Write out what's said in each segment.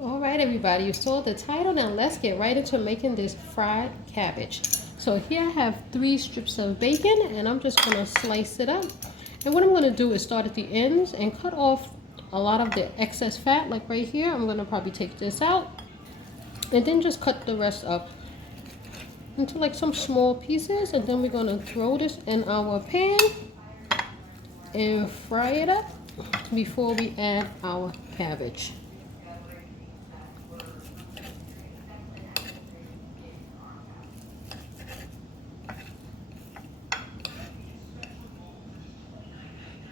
All right, everybody, you saw the title. Now let's get right into making this fried cabbage. So here I have 3 strips of bacon, and I'm just going to slice it up. And what I'm going to do is start at the ends and cut off a lot of the excess fat, like right here. I'm going to probably take this out and then just cut the rest up into like some small pieces, and then we're going to throw this in our pan and fry it up before we add our cabbage.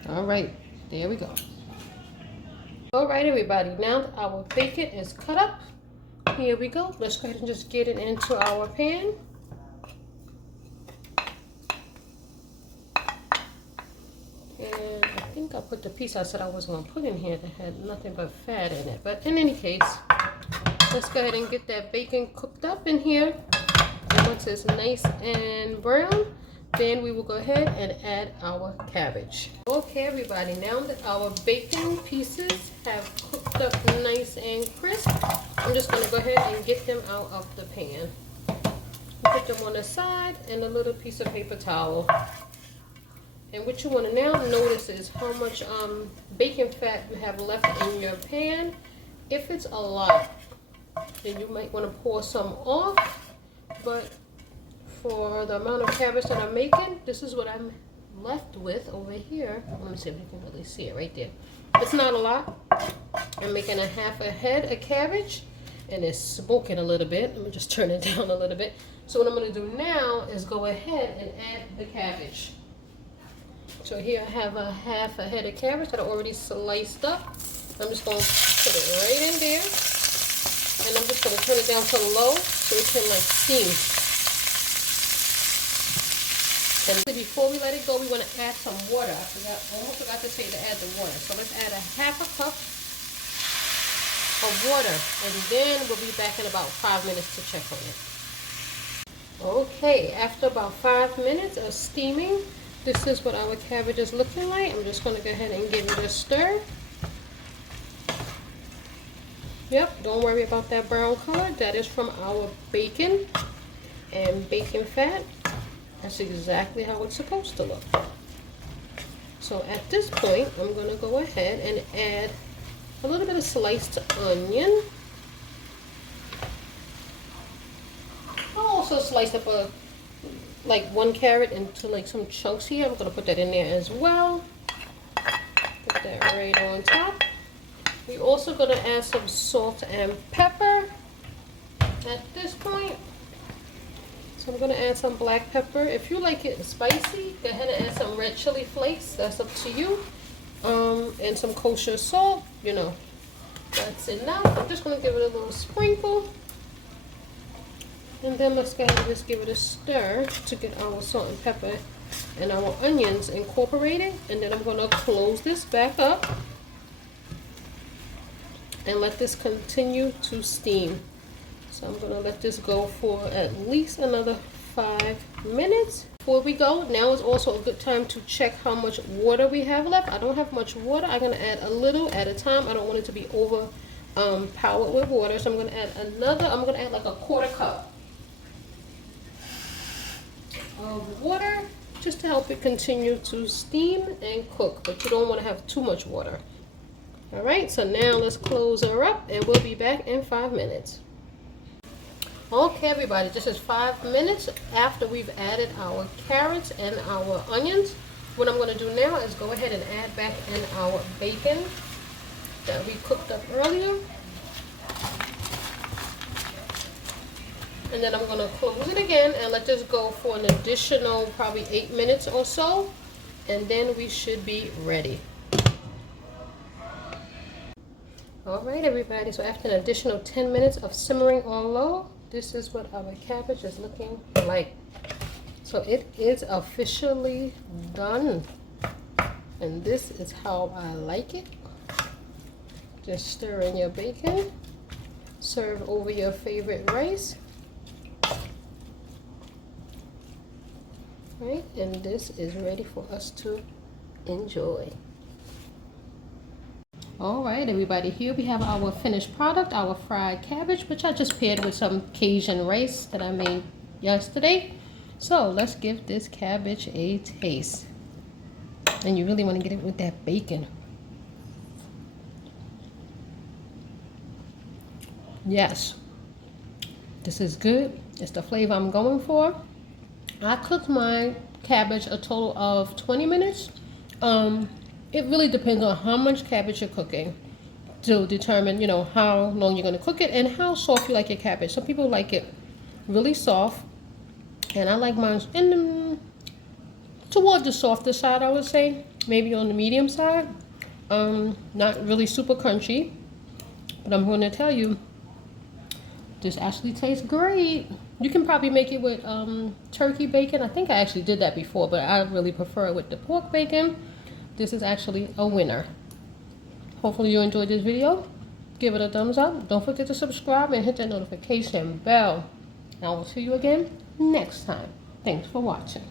All right, there we go. All right, everybody, now that our bacon is cut up, here we go. Let's go ahead and just get it into our pan. And I think I put the piece I said I was going to put in here that had nothing but fat in it. But in any case, let's go ahead and get that bacon cooked up in here. And once it's nice and brown, then we will go ahead and add our cabbage. Okay, everybody, now that our bacon pieces have cooked up nice and crisp, I'm just going to go ahead and get them out of the pan. Put them on the side and a little piece of paper towel. And what you want to now notice is how much bacon fat you have left in your pan. If it's a lot, then you might want to pour some off. But for the amount of cabbage that I'm making, this is what I'm left with over here. Let me see if you can really see it right there. It's not a lot. I'm making a half a head of cabbage, and it's smoking a little bit. Let me just turn it down a little bit. So what I'm going to do now is go ahead and add the cabbage. So here I have a half a head of cabbage that I already sliced up. I'm just going to put it right in there, and I'm just going to turn it down to low so it can like steam. And before we let it go, we want to add some water. I almost forgot to say to add the water. So let's add a half a cup of water, and then we'll be back in about 5 minutes to check on it. Okay, after about 5 minutes of steaming, this is what our cabbage is looking like. I'm just going to go ahead and give it a stir. Yep, don't worry about that brown color. That is from our bacon and bacon fat. That's exactly how it's supposed to look. So at this point, I'm going to go ahead and add a little bit of sliced onion. I'll also slice up like 1 carrot into like some chunks here. I'm going to put that in there as well. Put that right on top. We're also going to add some salt and pepper at this point. So I'm going to add some black pepper. If you like it spicy, go ahead and add some red chili flakes. That's up to you. And some kosher salt. You know, that's enough. I'm just going to give it a little sprinkle. And then let's go ahead and just give it a stir to get our salt and pepper and our onions incorporated. And then I'm going to close this back up and let this continue to steam. So I'm going to let this go for at least another 5 minutes. Before we go, now is also a good time to check how much water we have left. I don't have much water. I'm going to add a little at a time. I don't want it to be powered with water. So I'm going to add another. I'm going to add like a 1/4 cup of water just to help it continue to steam and cook. But you don't want to have too much water. All right, so now let's close her up and we'll be back in 5 minutes. Okay, everybody, this is 5 minutes after we've added our carrots and our onions. What I'm going to do now is go ahead and add back in our bacon that we cooked up earlier. And then I'm going to close it again and let this go for an additional probably 8 minutes or so. And then we should be ready. All right, everybody, so after an additional 10 minutes of simmering on low, this is what our cabbage is looking like. So it is officially done. And this is how I like it. Just stir in your bacon. Serve over your favorite rice. Right, and this is ready for us to enjoy. All right, everybody, here we have our finished product, our fried cabbage, which I just paired with some Cajun rice that I made yesterday. So let's give this cabbage a taste. And you really want to get it with that bacon. Yes, this is good. It's the flavor I'm going for. I cooked my cabbage a total of 20 minutes. It really depends on how much cabbage you're cooking to determine, you know, how long you're going to cook it and how soft you like your cabbage. Some people like it really soft, and I like mine toward the softer side, I would say. Maybe on the medium side. Not really super crunchy, but I'm going to tell you, this actually tastes great. You can probably make it with turkey bacon. I think I actually did that before, but I really prefer it with the pork bacon. This is actually a winner. Hopefully you enjoyed this video. Give it a thumbs up. Don't forget to subscribe and hit that notification bell. And I will see you again next time. Thanks for watching.